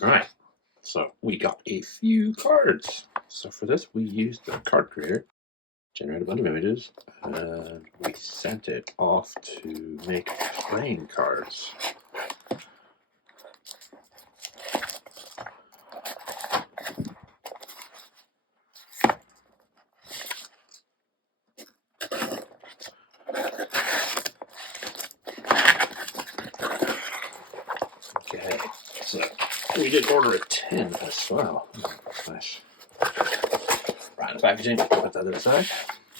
Alright, so we got a few cards. So for this, we used the card creator, generate a bunch of images, and we sent it off to make playing cards. Okay, so we did order a tin as well. Nice. Random packaging, put that aside.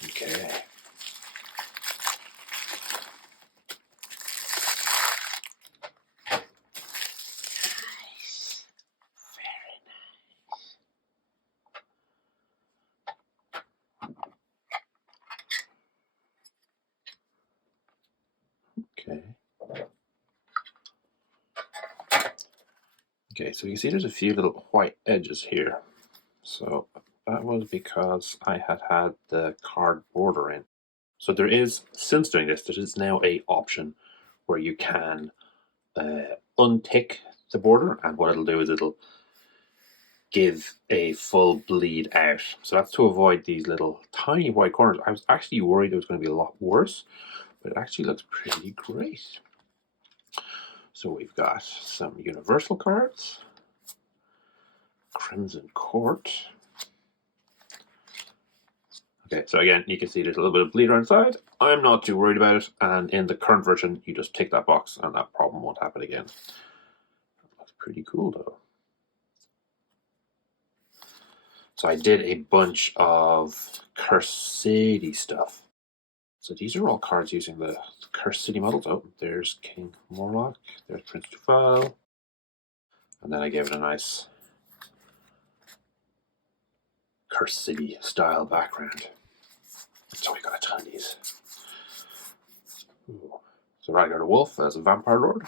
Okay. Nice. Very nice. Okay. Okay, so you can see there's a few little white edges here. So that was because I had the card border in. So there is, since doing this, there is now a option where you can untick the border, and what it'll do is it'll give a full bleed out. So that's to avoid these little tiny white corners. I was actually worried it was going to be a lot worse, but it actually looks pretty great. So we've got some universal cards, Crimson Court. Okay, so again, you can see there's a little bit of bleed around the side. I'm not too worried about it, and in the current version, you just tick that box and that problem won't happen again. That's pretty cool though. So I did a bunch of Curse City stuff. So these are all cards using the Curse City models. Oh, there's King Morlock, there's Prince Tufal, and then I gave it a nice Curse City style background. So we got a ton of these. Ooh. So Rhaegar the Wolf as a Vampire Lord.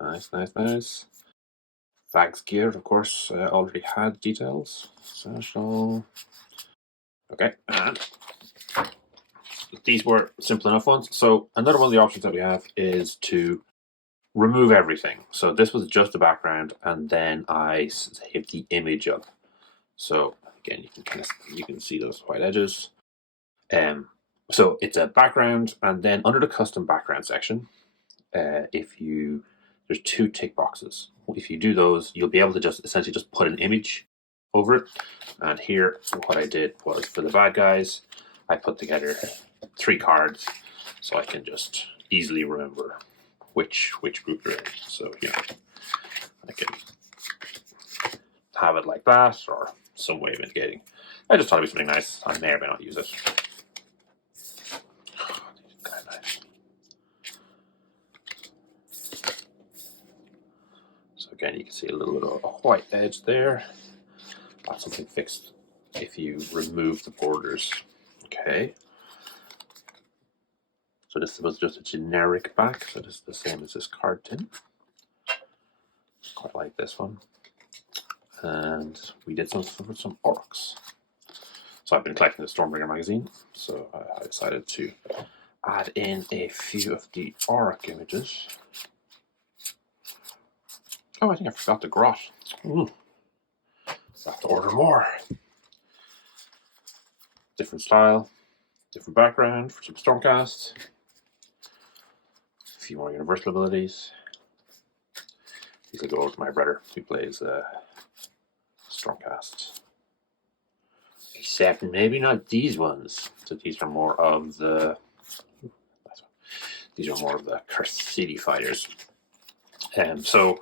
Nice, nice, nice. Vag's gear, of course, already had details. Seneschal. Okay, and these were simple enough ones. So another one of the options that we have is to remove everything. So this was just the background, and then I saved the image up. So again, you can see those white edges. So it's a background, and then under the custom background section, there's two tick boxes. If you do those, you'll be able to just essentially just put an image over it. And here, what I did was for the bad guys, I put together 3 cards, so I can just easily remember which group they're in. So yeah, I can have it like that, or some way of indicating. I just thought it'd be something nice. I may or may not use it. Kind of nice. So again, you can see a little bit of a white edge there. That's something fixed if you remove the borders. Okay. So this was just a generic back, so this is the same as this card tin. Quite like this one. And we did some orcs. So I've been collecting the Stormbringer magazine, so I decided to add in a few of the orc images. Oh, I think I forgot the grot. Have to order more. Different style, different background for some Stormcast. A few more universal abilities. These will go over to my brother who plays Stormcast. Except maybe not these ones. So these are more of the Curse City fighters. So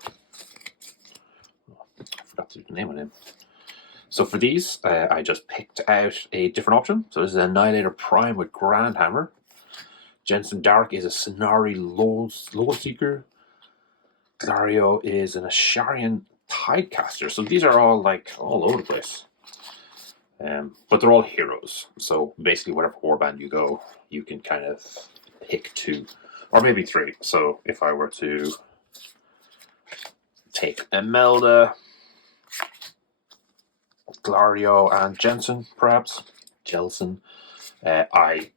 I forgot to do the name on him. So for these, I just picked out a different option. So this is Annihilator Prime with Grand Hammer. Jensen Dark is a Cenari Lore Seeker. Glario is an Asharian Tidecaster. So these are all all over the place. But they're all heroes. So basically whatever warband you go, you can kind of pick 2, or maybe 3. So if I were to take Imelda, Glario, and Jensen, perhaps, Jelson, I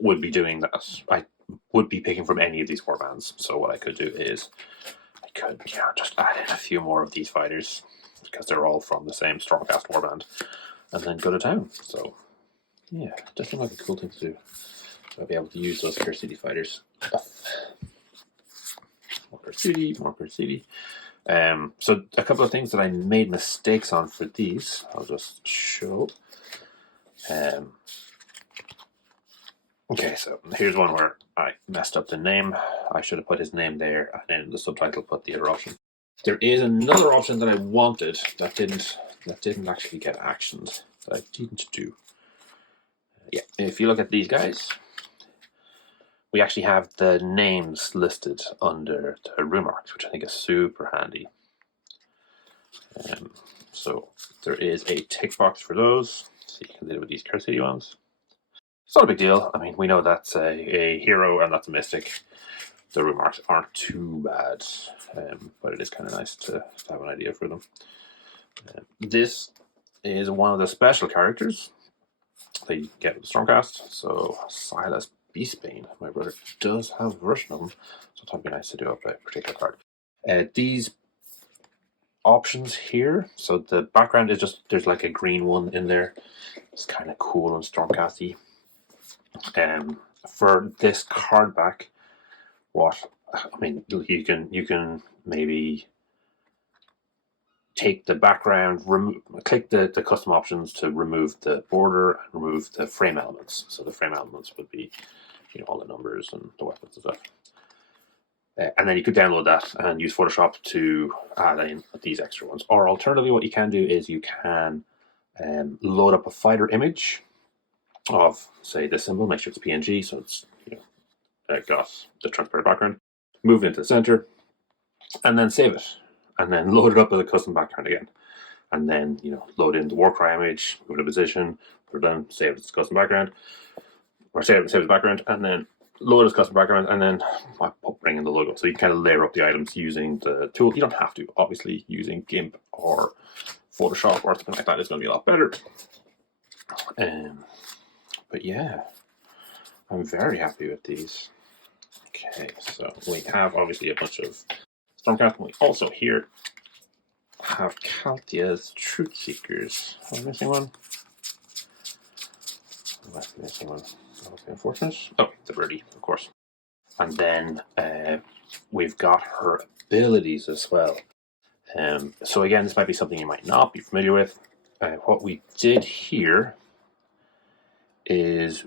would be doing that. I would be picking from any of these warbands. So what I could do is I could, just add in a few more of these fighters because they're all from the same Stormcast warband, and then go to town. So yeah, definitely like a cool thing to do. I'll be able to use those Curse City fighters. More Curse City, more Curse City. So a couple of things that I made mistakes on for these, I'll just show. Okay, so here's one where I messed up the name. I should have put his name there, and then the subtitle put the other option. There is another option that I wanted that didn't actually get actioned, that I didn't do. Yeah, if you look at these guys, we actually have the names listed under the rune marks, which I think is super handy. So there is a tick box for those, so you can do it with these Curse City ones. It's not a big deal. I mean, we know that's a hero and that's a mystic. The rune marks aren't too bad, but it is kind of nice to have an idea for them. This is one of the special characters that you get with the Stormcast. So Silas Beastbane, my brother, does have a version of them, so it would be nice to do up a particular card. These options here, so the background is just, there's like a green one in there. It's kind of cool and Stormcasty. For this card back, you can maybe take the background, click the custom options to remove the border and remove the frame elements. So the frame elements would be, all the numbers and the weapons and stuff. And then you could download that and use Photoshop to add in these extra ones. Or alternatively, what you can do is you can load up a fighter image of, say, this symbol, make sure it's PNG, so it's got the transparent background, move it into the center, and then save it, and then load it up with a custom background again, and then load in the Warcry image, move it to position, put it down, save it as custom background, or save it as background, and then load as custom background, and then bring in the logo. So you can kind of layer up the items using the tool. You don't have to, obviously. Using GIMP or Photoshop or something like that is going to be a lot better. But yeah, I'm very happy with these. Okay, so we have obviously a bunch of Stormcast, and we also here have Calthia's Truth Seekers. Am I missing one? I might be missing one. That would be unfortunate. Oh, the birdie, of course. And then we've got her abilities as well. So again, this might be something you might not be familiar with. What we did here is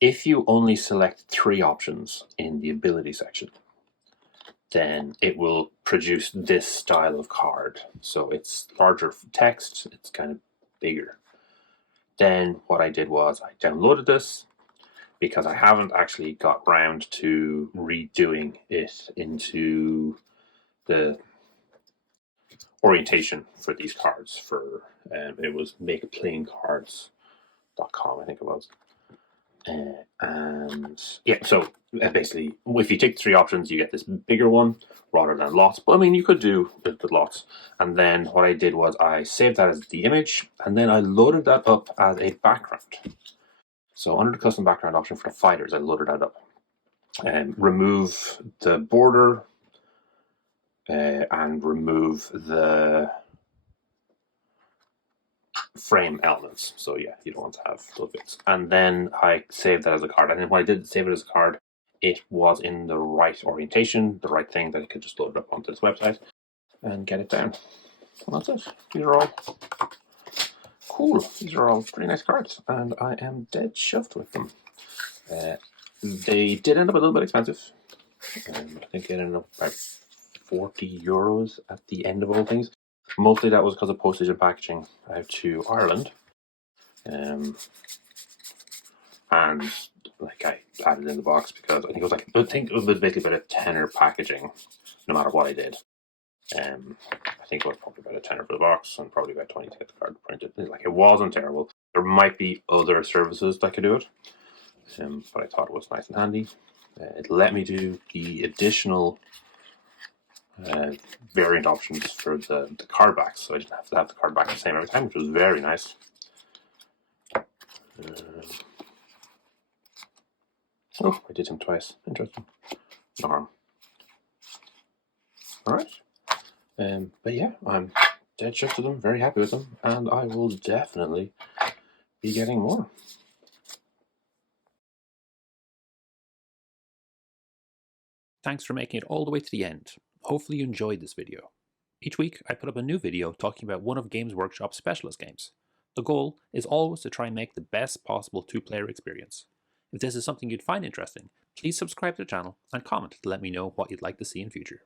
if you only select 3 options in the ability section, then it will produce this style of card. So it's larger text, it's kind of bigger. Then what I did was I downloaded this because I haven't actually got round to redoing it into the orientation for these cards. For it was makeplaincards.com, I think it was. And yeah, so basically, if you take 3 options, you get this bigger one rather than lots. But I mean, you could do the lots. And then what I did was I saved that as the image, and then I loaded that up as a background. So under the custom background option for the fighters, I loaded that up. Remove the border and remove the frame elements. So yeah, you don't want to have those bits. And then I saved that as a card. And then when I did save it as a card, it was in the right orientation, the right thing that I could just load it up onto this website and get it down. And that's it. These are all cool. These are all pretty nice cards, and I am dead chuffed with them. They did end up a little bit expensive. I think it ended up about €40 at the end of all things. Mostly that was because of postage and packaging out to Ireland. And like I added in the box because I think it was basically about a tenner packaging, no matter what I did. I think it was probably about a tenner for the box and probably about 20 to get the card printed. Like, it wasn't terrible. There might be other services that could do it, but I thought it was nice and handy. It let me do the additional variant options for the card backs, so I didn't have to have the card back the same every time, which was very nice. Oh, I did him twice. Interesting. No harm. Alright. But yeah, I'm dead shift to them, very happy with them, and I will definitely be getting more. Thanks for making it all the way to the end. Hopefully you enjoyed this video. Each week I put up a new video talking about one of Games Workshop's specialist games. The goal is always to try and make the best possible two-player experience. If this is something you'd find interesting, please subscribe to the channel and comment to let me know what you'd like to see in future.